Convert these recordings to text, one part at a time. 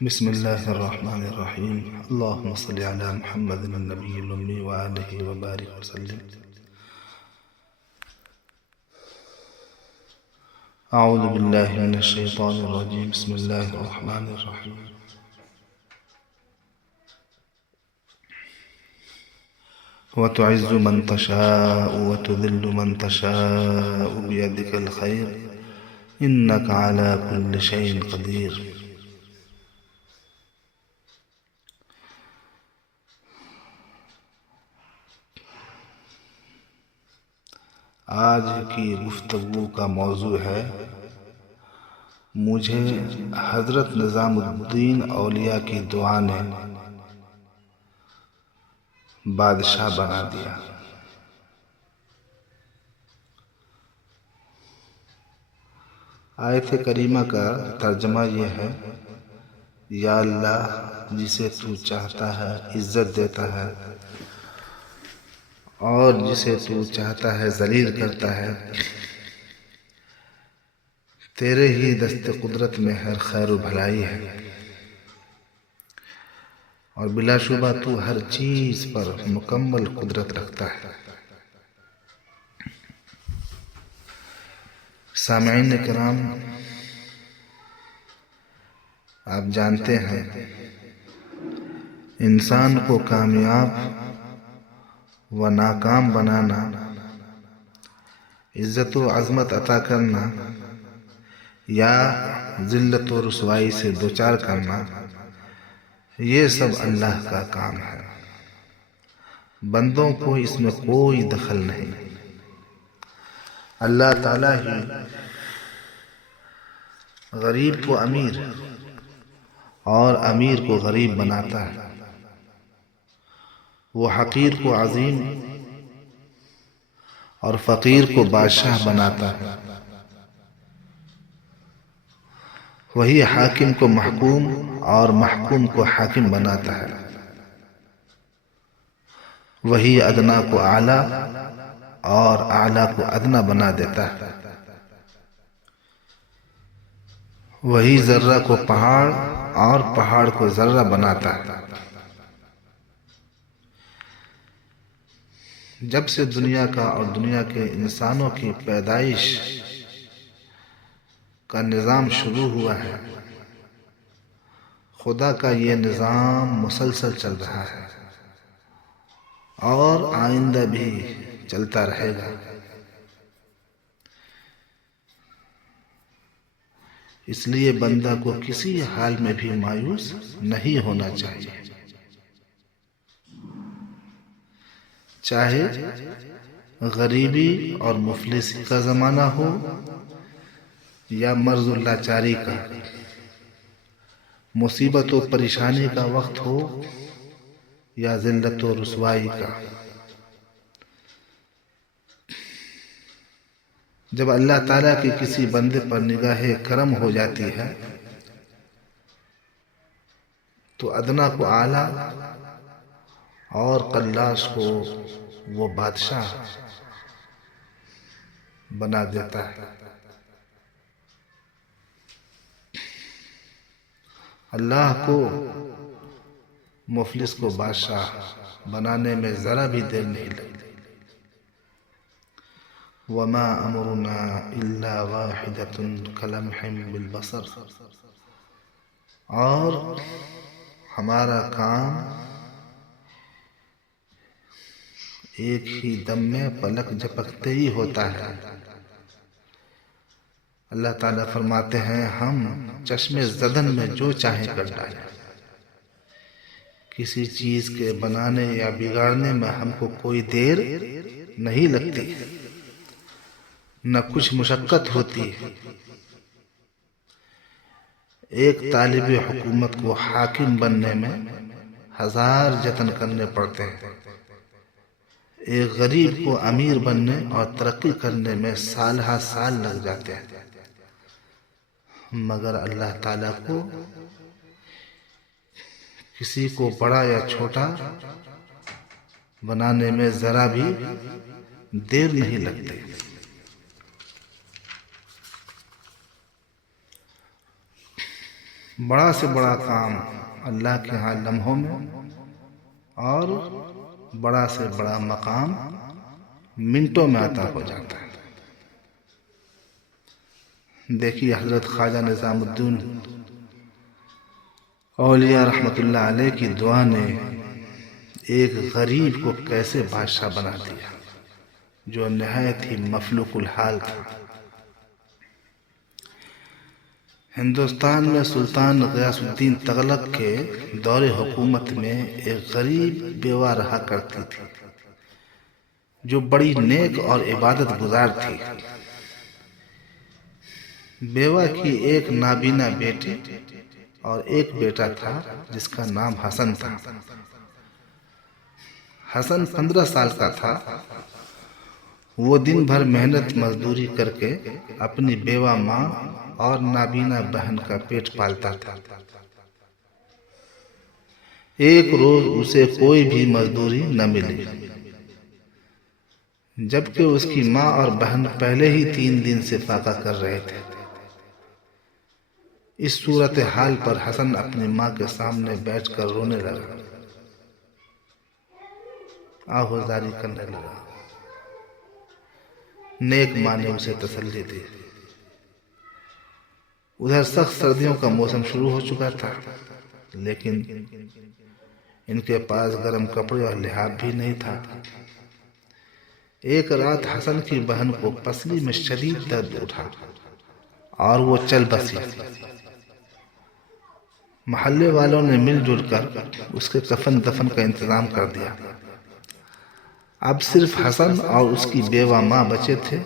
بسم الله الرحمن الرحيم. اللهم صل على محمد النبي الأمي وآله وبارك وسلم. أعوذ بالله من الشيطان الرجيم. بسم الله الرحمن الرحيم. وتعز من تشاء وتذل من تشاء بيدك الخير إنك على كل شيء قدير. آج کی گفتگو کا موضوع ہے مجھے حضرت نظام الدین اولیاء کی دعا نے بادشاہ بنا دیا۔ آیت کریمہ کا ترجمہ یہ ہے، یا اللہ جسے تو چاہتا ہے عزت دیتا ہے اور جسے تو چاہتا ہے ذلیل کرتا ہے، تیرے ہی دست قدرت میں ہر خیر و بھلائی ہے، اور بلا شبہ تو ہر چیز پر مکمل قدرت رکھتا ہے۔ سامعین کرام، آپ جانتے ہیں انسان کو کامیاب و ناکام بنانا، عزت و عظمت عطا کرنا یا ذلت و رسوائی سے دوچار کرنا، یہ سب اللہ کا کام ہے، بندوں کو اس میں کوئی دخل نہیں۔ اللہ تعالیٰ ہی غریب کو امیر اور امیر کو غریب بناتا ہے، وہ حقیر کو عظیم اور فقیر کو بادشاہ بناتا ہے، وہی حاکم کو محکوم اور محکوم کو حاکم بناتا ہے، وہی ادنا کو اعلیٰ اور اعلیٰ کو ادنا بنا دیتا ہے، وہی ذرہ کو پہاڑ اور پہاڑ کو ذرہ بناتا ہے۔ جب سے دنیا کا اور دنیا کے انسانوں کی پیدائش کا نظام شروع ہوا ہے، خدا کا یہ نظام مسلسل چل رہا ہے اور آئندہ بھی چلتا رہے گا۔ اس لیے بندہ کو کسی حال میں بھی مایوس نہیں ہونا چاہیے، چاہے غریبی اور مفلسی کا زمانہ ہو یا مرض و لاچاری کا، مصیبت و پریشانی کا وقت ہو یا ذلت و رسوائی کا۔ جب اللہ تعالیٰ کی کسی بندے پر نگاہ کرم ہو جاتی ہے تو ادنا کو اعلیٰ اور قلاش کو وہ بادشاہ بنا دیتا ہے۔ اللہ کو مفلس کو بادشاہ بنانے میں ذرا بھی دیر نہیں لگتی۔ وما امرنا الا واحدۃ کلمح بالبصر، اور ہمارا کام ایک ہی دم میں پلک جھپکتے ہی ہوتا ہے۔ اللہ تعالیٰ فرماتے ہیں ہم چشم زدن میں جو چاہیں کر ڈالیں، کسی چیز کے بنانے یا بگاڑنے میں ہم کو کوئی دیر نہیں لگتی، نہ کچھ مشقت ہوتی ہے۔ ایک طالب حکومت کو حاکم بننے میں 1000 جتن کرنے پڑتے ہیں، ایک غریب کو امیر بننے اور ترقی کرنے میں سال ہا سال لگ جاتے ہیں، مگر اللہ تعالیٰ کو کسی کو بڑا یا چھوٹا بنانے میں ذرا بھی دیر نہیں لگتی۔ بڑا سے بڑا کام اللہ کے ہاں لمحوں میں، اور بڑا سے بڑا مقام منٹوں میں عطا ہو جاتا ہے۔ دیکھیے حضرت خواجہ نظام الدین اولیاء رحمت اللہ علیہ کی دعا نے ایک غریب کو کیسے بادشاہ بنا دیا، جو نہایت ہی مفلوق الحال تھا۔ ہندوستان میں سلطان غیاث الدین تغلق کے دور حکومت میں ایک غریب بیوہ رہا کرتی تھی، جو بڑی نیک اور عبادت گزار تھی۔ بیوہ کی ایک نابینا بیٹی اور ایک بیٹا تھا جس کا نام حسن تھا۔ حسن 15 سال کا تھا۔ وہ دن بھر محنت مزدوری کر کے اپنی بیوہ ماں اور نابینا بہن کا پیٹ پالتا تھا۔ ایک روز اسے کوئی بھی مزدوری نہ ملی، جبکہ اس کی ماں اور بہن پہلے ہی 3 دن سے فاقہ کر رہے تھے۔ اس صورتحال پر حسن اپنی ماں کے سامنے بیٹھ کر رونے لگا، آہوازاری کرنے لگا۔ نیک ماں نے اسے تسلی دی۔ ادھر سخت سردیوں کا موسم شروع ہو چکا تھا، لیکن ان کے پاس گرم کپڑے اور لحاف بھی نہیں تھا۔ ایک رات حسن کی بہن کو پسلی میں شدید درد اٹھا اور وہ چل بسی۔ محلے والوں نے مل جل کر اس کے کفن دفن کا انتظام کر دیا۔ اب صرف حسن اور اس کی بیوہ ماں بچے تھے،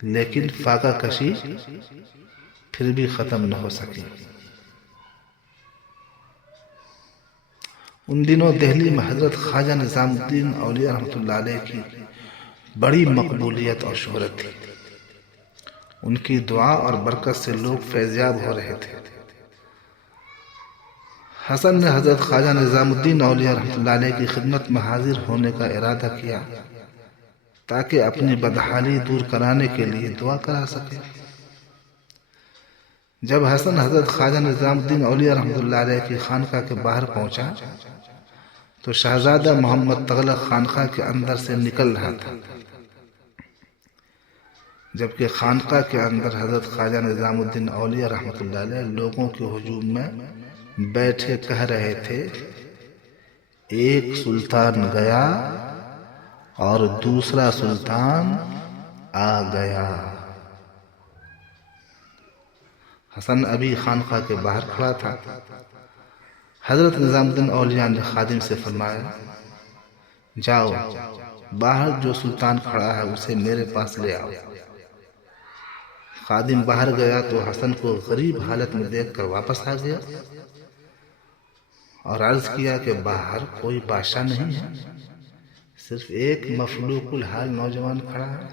لیکن فاقہ کشی پھر بھی ختم نہ ہو سکی۔ ان دنوں دہلی میں حضرت خواجہ نظام الدین اولیاء رحمت اللہ علیہ کی بڑی مقبولیت اور شہرت تھی۔ ان کی دعا اور برکت سے لوگ فیضیاب ہو رہے تھے۔ حسن نے حضرت خواجہ نظام الدین اولیاء رحمت اللہ علیہ کی خدمت میں حاضر ہونے کا ارادہ کیا تاکہ اپنی بدحالی دور کرانے کے لیے دعا کرا سکے۔ جب حسن حضرت خواجہ نظام الدین اولیاء رحمت اللہ علیہ کی خانقاہ کے باہر پہنچا تو شہزادہ محمد تغلق خانقاہ کے اندر سے نکل رہا تھا، جبکہ خانقاہ کے اندر حضرت خواجہ نظام الدین اولیاء رحمت اللہ علیہ لوگوں کے ہجوم میں بیٹھے کہہ رہے تھے، ایک سلطان گیا اور دوسرا سلطان آ گیا۔ حسن ابھی خانقاہ کے باہر کھڑا تھا۔ حضرت نظام الدین اولیاء نے خادم سے فرمایا، جاؤ باہر جو سلطان کھڑا ہے اسے میرے پاس لے آؤ۔ خادم باہر گیا تو حسن کو غریب حالت میں دیکھ کر واپس آ گیا اور عرض کیا کہ باہر کوئی بادشاہ نہیں ہے، صرف ایک مفلوق الحال نوجوان کھڑا ہے۔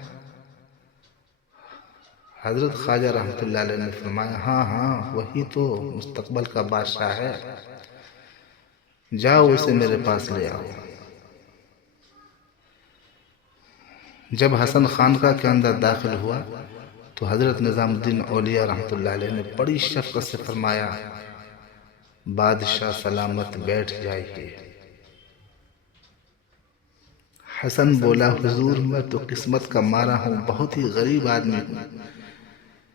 حضرت خواجہ رحمت اللہ علیہ نے فرمایا، ہاں ہاں وہی تو مستقبل کا بادشاہ ہے، جاؤ اسے میرے پاس لے آؤ۔ جب حسن خانقاہ کے اندر داخل ہوا تو حضرت نظام الدین اولیاء رحمت اللہ علیہ نے بڑی شفقت سے فرمایا، بادشاہ سلامت بیٹھ جائیے۔ حسن بولا، حضور میں تو قسمت کا مارا ہوں، بہت ہی غریب آدمی ہوں،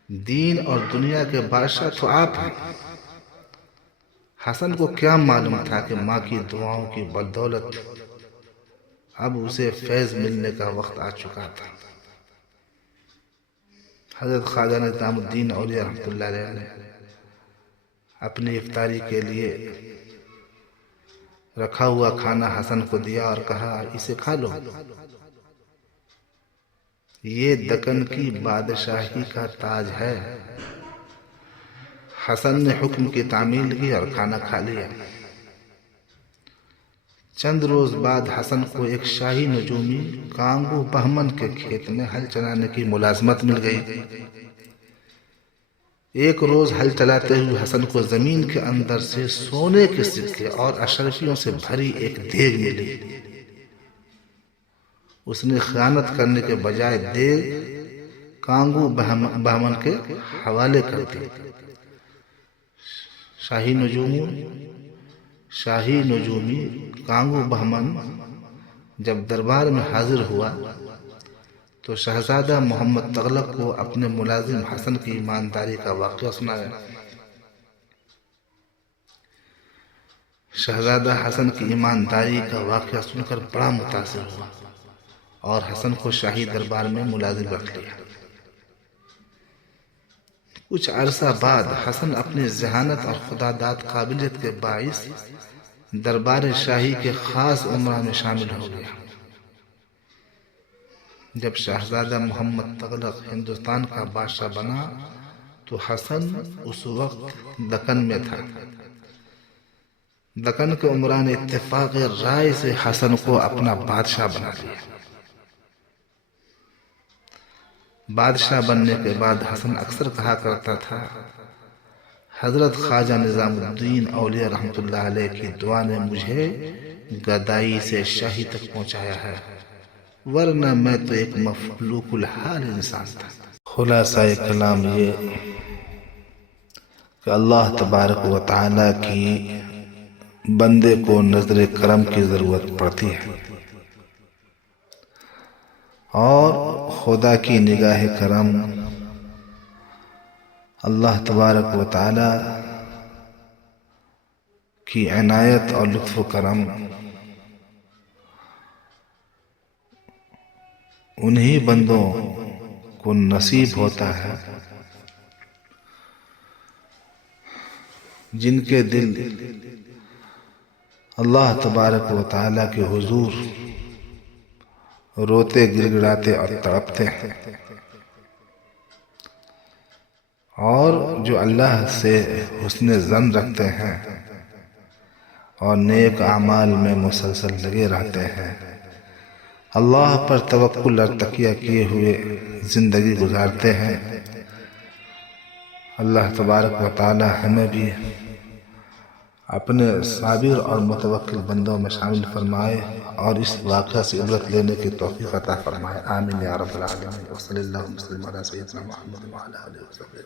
دین اور دنیا کے بادشاہ تو آپ ہیں۔ حسن کو کیا معلوم تھا کہ ماں کی دعاؤں کی بدولت اب اسے فیض ملنے کا وقت آ چکا تھا۔ حضرت خواجہ نظام الدین اولیاء رحمت اللہ علیہ نے اپنی افطاری کے لیے رکھا ہوا کھانا حسن کو دیا اور کہا، اسے کھا لو، یہ دکن کی بادشاہی کا تاج ہے۔ حسن نے حکم کی تعمیل کی اور کھانا کھا لیا۔ چند روز بعد حسن کو ایک شاہی نجومی کانگو بہمن کے کھیت میں ہل چلانے کی ملازمت مل گئی۔ ایک روز ہل چلاتے ہوئے حسن کو زمین کے اندر سے سونے کے سکے اور اشرفیوں سے بھری ایک دیگ ملی۔ اس نے خیانت کرنے کے بجائے دیگ کانگو بہمن کے حوالے کر دی۔ شاہی نجومی کانگو بہمن جب دربار میں حاضر ہوا تو شہزادہ محمد تغلق کو اپنے ملازم حسن کی ایمانداری کا واقعہ سنایا۔ شہزادہ حسن کی ایمانداری کا واقعہ سن کر بڑا متاثر ہوا اور حسن کو شاہی دربار میں ملازم رکھ لیا۔ کچھ عرصہ بعد حسن اپنی ذہانت اور خداداد قابلیت کے باعث دربار شاہی کے خاص امراء میں شامل ہو گیا۔ جب شہزادہ محمد تغلق ہندوستان کا بادشاہ بنا تو حسن اس وقت دکن میں تھا۔ دکن کے امراء نے اتفاق رائے سے حسن کو اپنا بادشاہ بنا لیا۔ بادشاہ بننے کے بعد حسن اکثر کہا کرتا تھا، حضرت خواجہ نظام الدین اولیاء رحمۃ اللہ علیہ کی دعا نے مجھے گدائی سے شاہی تک پہنچایا ہے، ورنہ میں تو ایک مفلوق الحال انسان تھا۔ خلاصہ کلام یہ کہ اللہ تبارک و تعالی کی بندے کو نظر کرم کی ضرورت پڑتی ہے، اور خدا کی نگاہ کرم، اللہ تبارک و تعالی کی عنایت اور لطف و کرم انہی بندوں کو نصیب ہوتا ہے جن کے دل اللہ تبارک و تعالی کے حضور روتے گڑ گڑاتے اور تڑپتے ہیں، اور جو اللہ سے حسن ظن رکھتے ہیں اور نیک اعمال میں مسلسل لگے رہتے ہیں، اللہ پر توکل اور تکیہ کیے ہوئے زندگی گزارتے ہیں۔ اللہ تبارک و تعالی ہمیں بھی اپنے صابر اور متوکل بندوں میں شامل فرمائے اور اس واقعہ سے عبرت لینے کی توفیق عطا فرمائے۔ آمین یا رب العالمین۔ وصلی اللہ وسلم علی سیدنا محمد وعلی آلہ وصحبہ۔